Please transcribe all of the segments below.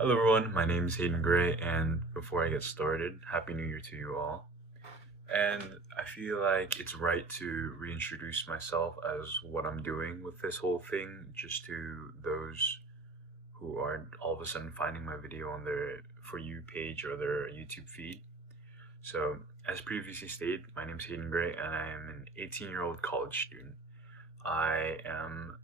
Hello everyone, my name is Hayden Gray, and before I get started, Happy New Year to you all. And I feel like it's right to reintroduce myself as what I'm doing with this whole thing, just to those who are all of a sudden finding my video on their For You page or their YouTube feed. So, as previously stated, my name is Hayden Gray, and I am an 18-year-old college student. I am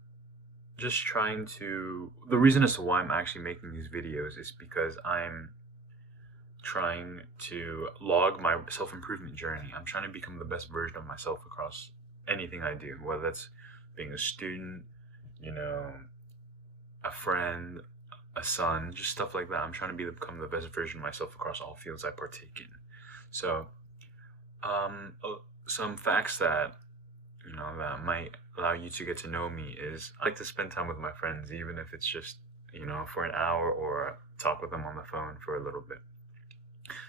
just trying to. The reason as to why I'm actually making these videos is because I'm trying to log my self improvement journey. I'm trying to become the best version of myself across anything I do, whether that's being a student, you know, a friend, a son, just stuff like that. I'm trying to become the best version of myself across all fields I partake in. So, some facts that that might allow you to get to know me is I like to spend time with my friends, even if it's just for an hour or talk with them on the phone for a little bit.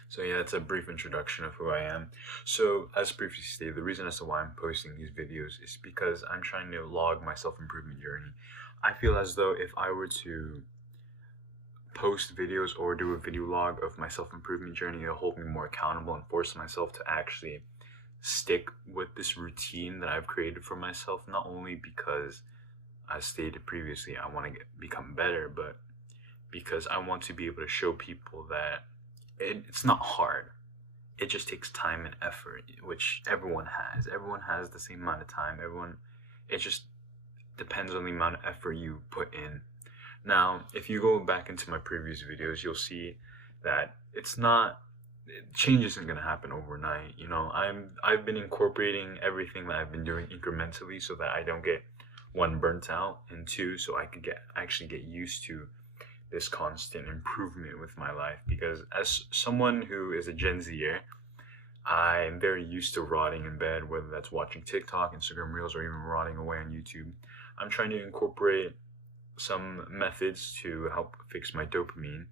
So yeah, it's a brief introduction of who I am. So as previously stated, the reason as to why I'm posting these videos is because I'm trying to log my self-improvement journey. I feel as though if I were to post videos or do a video log of my self-improvement journey, it'll hold me more accountable and force myself to actually stick with this routine that I've created for myself, not only because, as stated previously, I want to become better, but because I want to be able to show people that it's not hard. It just takes time and effort, which everyone has. Everyone has the same amount of time. It just depends on the amount of effort you put in. Now, if you go back into my previous videos, you'll see that change isn't going to happen overnight. I've been incorporating everything that I've been doing incrementally so that I don't get one burnt out, and two, so I could actually get used to this constant improvement with my life. Because as someone who is a Gen Zer, I'm very used to rotting in bed, whether that's watching TikTok, Instagram Reels, or even rotting away on YouTube. I'm trying to incorporate some methods to help fix my dopamine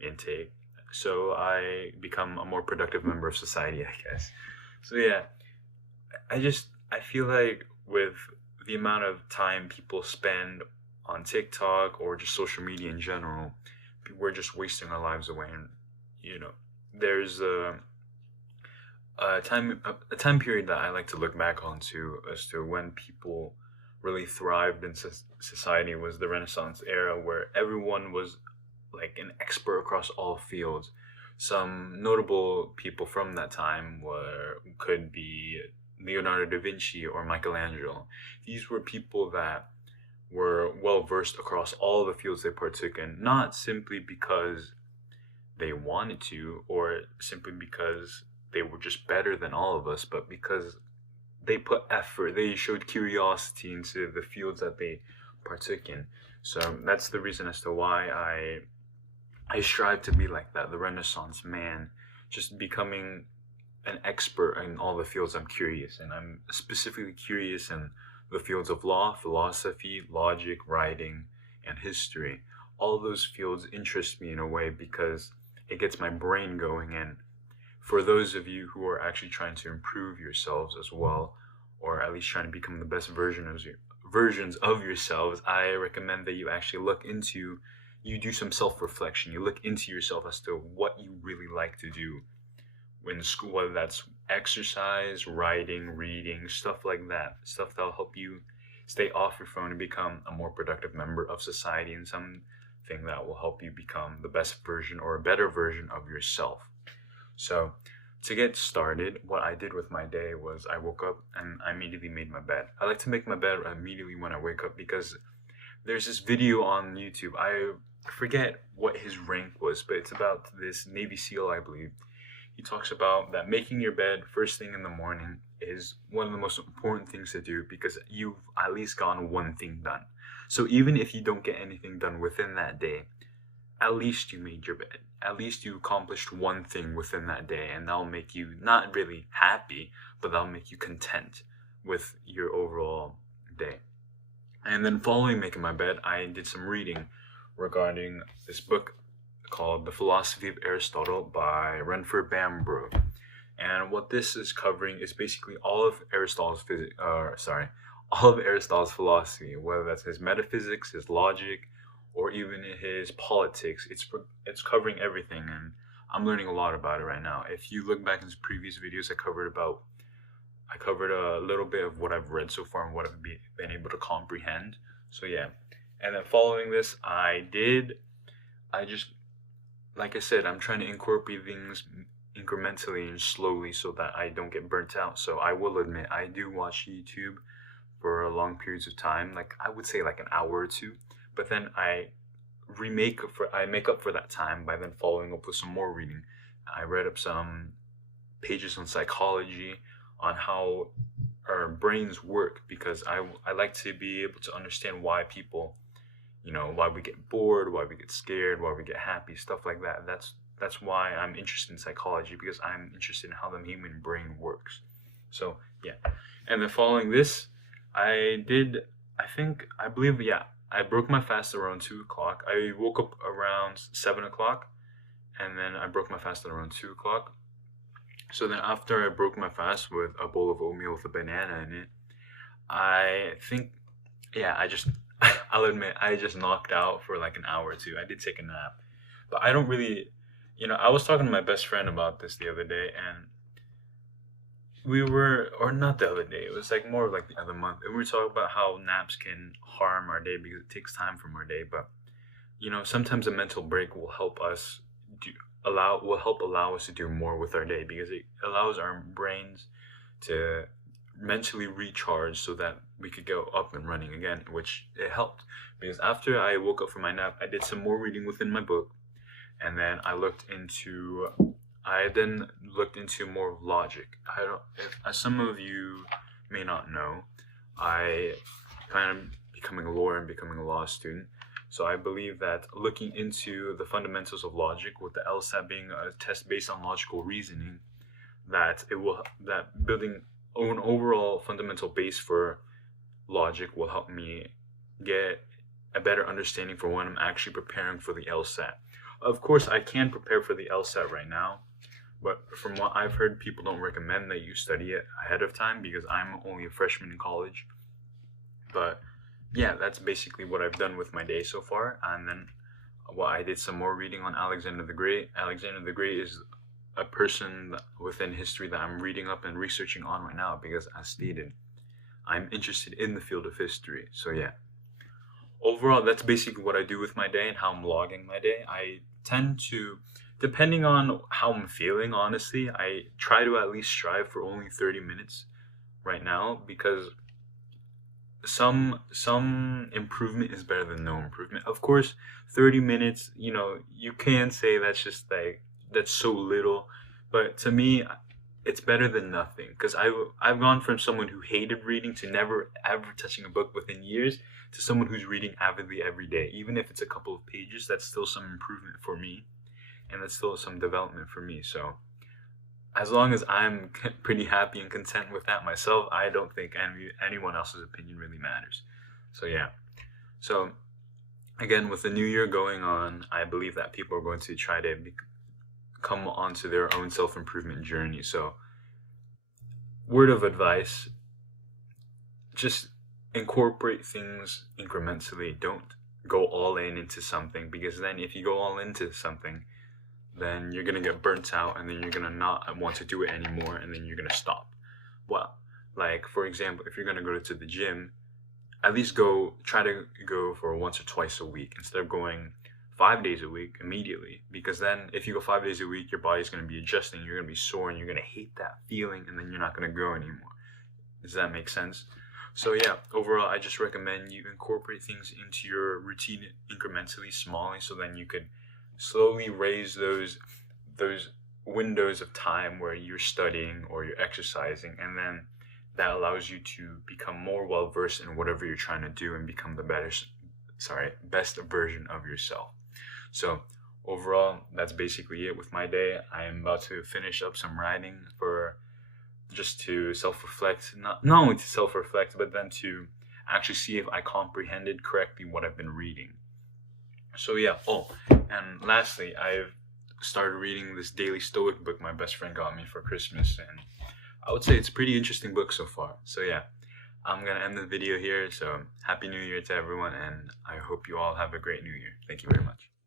intake so I become a more productive member of society, I guess. So yeah, I feel like with the amount of time people spend on TikTok or just social media in general, we're just wasting our lives away. And there's a time period that I like to look back onto as to when people really thrived in society was the Renaissance era, where everyone was like an expert across all fields. Some notable people from that time could be Leonardo da Vinci or Michelangelo. These were people that were well versed across all the fields they partook in, not simply because they wanted to or simply because they were just better than all of us, but because they put effort, they showed curiosity into the fields that they partook in. So that's the reason as to why I strive to be like that, the Renaissance man, just becoming an expert in all the fields I'm curious in. I'm specifically curious in the fields of law, philosophy, logic, writing, and history. All those fields interest me in a way because it gets my brain going. And for those of you who are actually trying to improve yourselves as well, or at least trying to become the best versions of yourselves, I recommend that you actually you do some self-reflection. You look into yourself as to what you really like to do in school, whether that's exercise, writing, reading, stuff like that. Stuff that'll help you stay off your phone and become a more productive member of society, and something that will help you become the best version or a better version of yourself. So, to get started, what I did with my day was I woke up and I immediately made my bed. I like to make my bed immediately when I wake up because there's this video on YouTube. I forget what his rank was, but it's about this Navy SEAL, I believe. He talks about that making your bed first thing in the morning is one of the most important things to do because you've at least gotten one thing done. So even if you don't get anything done within that day, at least you made your bed. At least you accomplished one thing within that day, and that'll make you not really happy, but that'll make you content with your overall day. And then following making my bed, I did some reading regarding this book called The Philosophy of Aristotle by Renford Bambro. And what this is covering is basically all of all of Aristotle's philosophy, whether that's his metaphysics, his logic, or even his politics. It's covering everything, and I'm learning a lot about it right now. If you look back into previous videos, I covered a little bit of what I've read so far and what been able to comprehend. So yeah, and then following this, I just like I said, I'm trying to incorporate things incrementally and slowly so that I don't get burnt out. So I will admit I do watch YouTube for long periods of time, like I would say like an hour or two, but then I make up for that time by then following up with some more reading. I read up some pages on psychology, on how our brains work, because I like to be able to understand why people, why we get bored, why we get scared, why we get happy, stuff like that. That's why I'm interested in psychology, because I'm interested in how the human brain works. So yeah, and then following this, I believe, yeah, I broke my fast around 2 o'clock. I woke up around 7 o'clock, and then I broke my fast at around 2 o'clock. So then after I broke my fast with a bowl of oatmeal with a banana in it, I think, yeah, I'll admit, I just knocked out for like an hour or two. I did take a nap, but I don't really, I was talking to my best friend about this the other day, and or not the other day, it was like more of like the other month, and we were talking about how naps can harm our day because it takes time from our day. But sometimes a mental break will help us allow us to do more with our day, because it allows our brains to mentally recharge so that we could go up and running again, which it helped, because after I woke up from my nap, I did some more reading within my book, and then I then looked into more logic. I don't, if, as some of you may not know, I plan on becoming a lawyer and becoming a law student. So I believe that looking into the fundamentals of logic, with the LSAT being a test based on logical reasoning, that building an overall fundamental base for logic will help me get a better understanding for when I'm actually preparing for the LSAT. Of course, I can prepare for the LSAT right now, but from what I've heard, people don't recommend that you study it ahead of time, because I'm only a freshman in college. But yeah, that's basically what I've done with my day so far. And then I did some more reading on Alexander the Great. Alexander the Great is a person within history that I'm reading up and researching on right now, because as stated, I'm interested in the field of history. So yeah, overall, that's basically what I do with my day and how I'm logging my day. I tend to, depending on how I'm feeling, honestly, I try to at least strive for only 30 minutes right now, because some improvement is better than no improvement. Of course, 30 minutes, you can say that's so little, but to me, it's better than nothing, because I've gone from someone who hated reading to never ever touching a book within years, to someone who's reading avidly every day. Even if it's a couple of pages, that's still some improvement for me, and that's still some development for me. So as long as I'm pretty happy and content with that myself, I don't think anyone else's opinion really matters. So yeah. So again, with the new year going on, I believe that people are going to try to come onto their own self-improvement journey. So word of advice, just incorporate things incrementally. Don't go all in into something, because then if you go all into something, then you're going to get burnt out, and then you're going to not want to do it anymore, and then you're going to stop. Well, like for example, if you're going to go to the gym, at least try to go for once or twice a week instead of going 5 days a week immediately, because then if you go 5 days a week, your body's going to be adjusting, you're going to be sore, and you're going to hate that feeling, and then you're not going to go anymore. Does that make sense? So yeah, overall, I just recommend you incorporate things into your routine incrementally, smallly, so then you could slowly raise those windows of time where you're studying or you're exercising, and then that allows you to become more well versed in whatever you're trying to do and become the best version of yourself. So overall, that's basically it with my day. I am about to finish up some writing for just to self-reflect, not only to self-reflect, but then to actually see if I comprehended correctly what I've been reading. So yeah, and lastly, I've started reading this Daily Stoic book my best friend got me for Christmas, and I would say it's a pretty interesting book so far. So yeah, I'm gonna end the video here. So happy New Year to everyone, and I hope you all have a great New Year. Thank you very much.